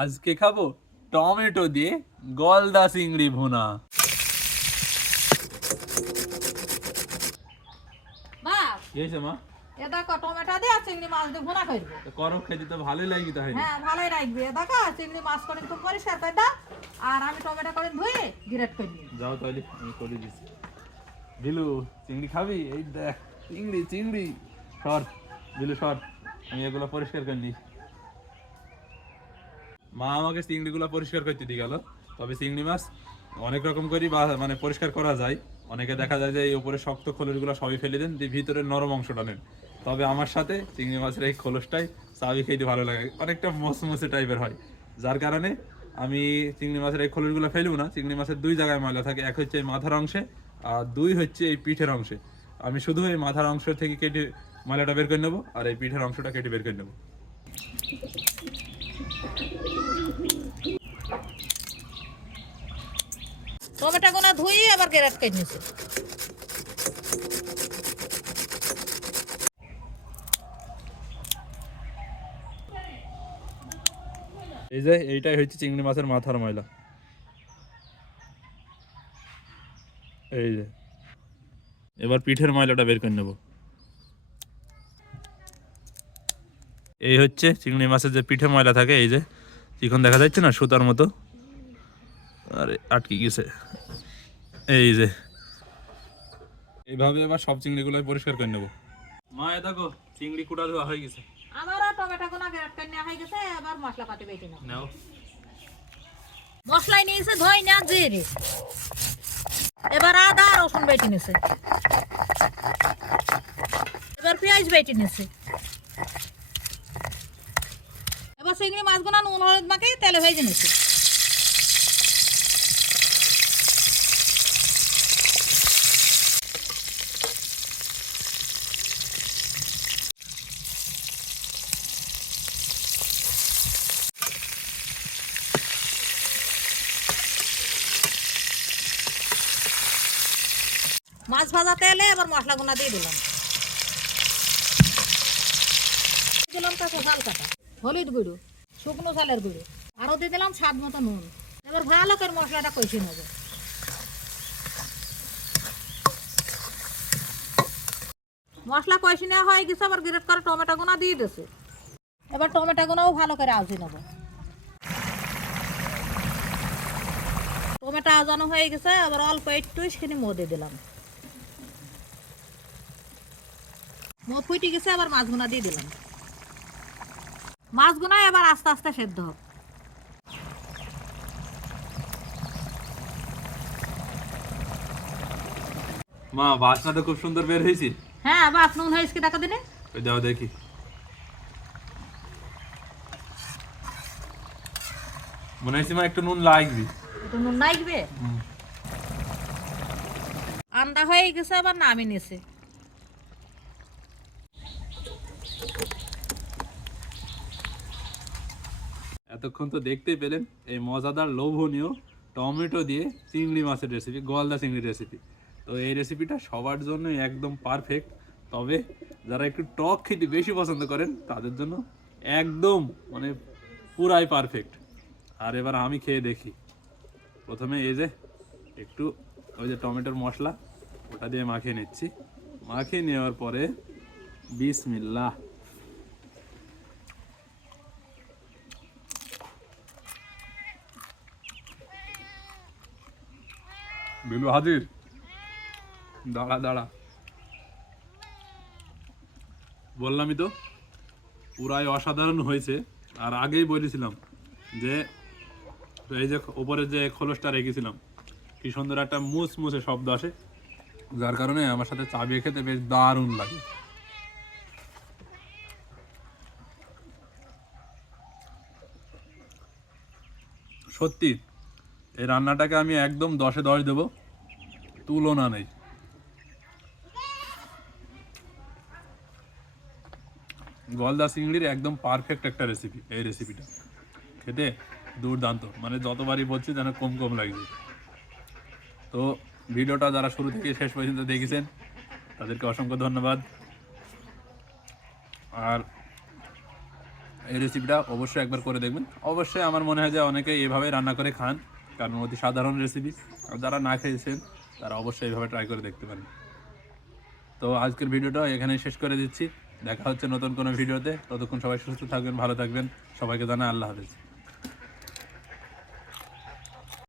আজকে খাবো টমেটো দিয়ে গলদা চিংড়ি ভুনা। বাপ, কি হয়েছে মা? এ দেখো টমেটো দিয়ে আর চিংড়ি মাছ দিয়ে ভুনা করবে। করো, খেতে তো ভালোই লাগি তাহলে। হ্যাঁ, ভালোই লাগবে। এ দেখো চিংড়ি মাছ করে একটু পরিষ্কার করে দাও, আর আমি টমেটো করে ধুয়ে গ্রেট করে নিই। যাও তাহলে, আমি করে দিচ্ছি। দিলু, চিংড়ি খাবি? এই দেখ চিংড়ি চিংড়ি। সর দিলু সর, আমি এগুলো পরিষ্কার করে নিই। মা আমাকে চিংড়িগুলো পরিষ্কার করতে দিয়ে গেল। তবে চিংড়ি মাছ অনেক রকম করি মানে পরিষ্কার করা যায়। অনেকে দেখা যায় যে এই উপরে শক্ত খোলসগুলো সবই ফেলে দেন, দিয়ে ভিতরের নরম অংশটা নেন। তবে আমার সাথে চিংড়ি মাছের এই খোলসটাই চাবি খেতে ভালো লাগে, অনেকটা মসমসে টাইপের হয়। যার কারণে আমি চিংড়ি মাছের এই খোলসগুলো ফেলবো না। চিংড়ি মাছের দুই জায়গায় ময়লা থাকে, এক হচ্ছে এই মাথার অংশে আর দুই হচ্ছে এই পিঠের অংশে। আমি শুধু এই মাথার অংশ থেকে কেটে ময়লাটা বের করে নেবো, আর এই পিঠের অংশটা কেটে বের করে নেবো। টমেটো গুলো ধুয়ে আবার গ্রেট করে নিয়েছি। এই যে এইটাই হচ্ছে চিংড়ি মাছের মাথার ময়লা। এই যে এবার পিঠের ময়লাটা বের করে নেব। এই হচ্ছে চিংড়ি মাছের যে পিঠে ময়লা থাকে, এই যে চিকন দেখা যাচ্ছে না, সুতার মতো। আরে আটকে গেছে। এই যে এইভাবে এবার সব চিংড়িগুলো পরিষ্কার করে নেব। মা এ দেখো চিংড়ি কুটা ধোয়া হয়ে গেছে। আমারও টমেটো গুলো গ্রেট করে নেওয়া হয়ে গেছে, এবার মশলা পাতি বেটে নাও। নাও। মশলাই নিয়েছে ধইনা জিরে, এবার আদা রসুন বেটে নিয়েছে, এবার পেঁয়াজ বেটে নিয়েছে। এবার চিংড়ি মাছগুলো নুন হলুদ মাখিয়ে তেলে ভেজে নিয়েছে। মাছ ভাজা তেলে এবার মশলাগুলো দিয়ে দিলাম। দিলাম কাঁচা ঝাল কাটা, হলুদ গুঁড়ো, শুকনো চালের গুঁড়ো, আরও দিয়ে দিলাম স্বাদ মতো নুন। এবার ভালো করে মশলাটা কষিয়ে নেব। মশলা কষি নেওয়া হয়ে গেছে, আবার গ্রেট করে টমেটো গুঁড়া দিয়ে দিয়েছে। এবার টমেটো গুঁড়াও ভালো করে আউজিয়ে নেব। টমেটো আজানো হয়ে গেছে, আবার অল্প একটু সেখানে মো দিয়ে দিলাম। মো ফুটে গেছে, আবার মাছগুনা দিয়ে দিলাম। মাছগুনা এবার আস্তে আস্তে সেদ্ধ হোক। মা বাসনা তো খুব সুন্দর বের হয়েছে। হ্যাঁ, বাপ নুন হয়েছে কি দেখা দিনে। ওই দাও দেখি। মনে হয়েছে মা একটু নুন লাগবে। একটু নুন লাগবে। আন্দা হয়ে গেছে, আবার নামিয়ে নিয়েছে। এতক্ষণ তো দেখতেই পেলেন এই মজাদার লোভনীয় টমেটো দিয়ে চিংড়ি মাছের রেসিপি, গলদা চিংড়ির রেসিপি। তো এই রেসিপিটা সবার জন্য একদম পারফেক্ট। তবে যারা একটু টক খেতে বেশি পছন্দ করেন তাদের জন্য একদম মানে পুরাই পারফেক্ট। আর এবার আমি খেয়ে দেখি। প্রথমে এই যে একটু ওই যে টমেটোর মশলা ওটা দিয়ে মাখিয়ে নিচ্ছি। মাখিয়ে নেওয়ার পরে বিসমিল্লাহ। বিলু হাজির। দাঁড়া দাঁড়া, বললামই তো পুরাই অসাধারণ হয়েছে। আর আগেই বলেছিলাম যে এই যে ওপরে যে খোলসটা রেখেছিলাম, কি সুন্দর একটা মুসমুসে শব্দ আসে, যার কারণে আমার সাথে চা বিয়ে খেতে বেশ দারুণ লাগে। সত্যি এই রান্নাটাকে আমি একদম 10-এ 10 দেবো, তুলনা নেই। গলদা চিংড়ির একদম পারফেক্ট একটা রেসিপি এই রেসিপিটা। খেতে দুর্দান্ত, মানে যতবারই বলছি যেন কম কম লাগছে। তো ভিডিওটা যারা শুরু থেকে শেষ পর্যন্ত দেখেছেন তাদেরকে অসংখ্য ধন্যবাদ। আর এই রেসিপিটা অবশ্যই একবার করে দেখবেন। অবশ্যই আমার মনে হয় যে অনেকে এভাবে রান্না করে খান, কারণ অতি সাধারণ রেসিপি। যারা না খেয়েছেন তারা অবশ্যই এইভাবে ট্রাই করে দেখতে পারেন। তো আজকের ভিডিওটা এখানেই শেষ করে দিচ্ছি। দেখা হচ্ছে নতুন কোনো ভিডিওতে। ততক্ষণ সবাই সুস্থ থাকবেন, ভালো থাকবেন। সবাইকে জানাই আল্লাহ হাফেজ।